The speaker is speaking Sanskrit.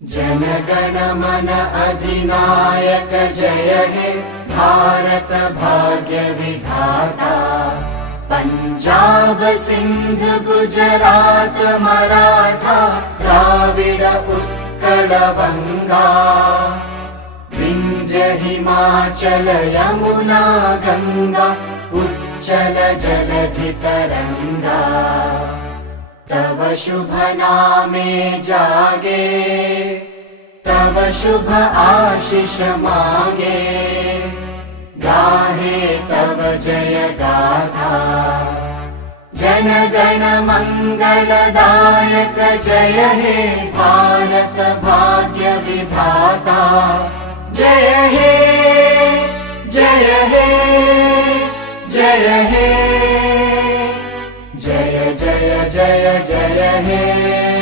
जन गण मन अधिनायक जय हे भारत भाग्य विधाता। पंजाब सिंध गुजरात मराठा द्राविड उत्कल बंगा। विंध्य हिमाचल यमुना गंगा उच्चल जलधि तरंगा। तव शुभ नामे जागे तव शुभ आशीष मांगे। गाहे तव जय गाथा जन गण मंगलदायक जय हे भारत भाग्य विधाता। जय हे जय हे जय हे जय जय जय जय हे।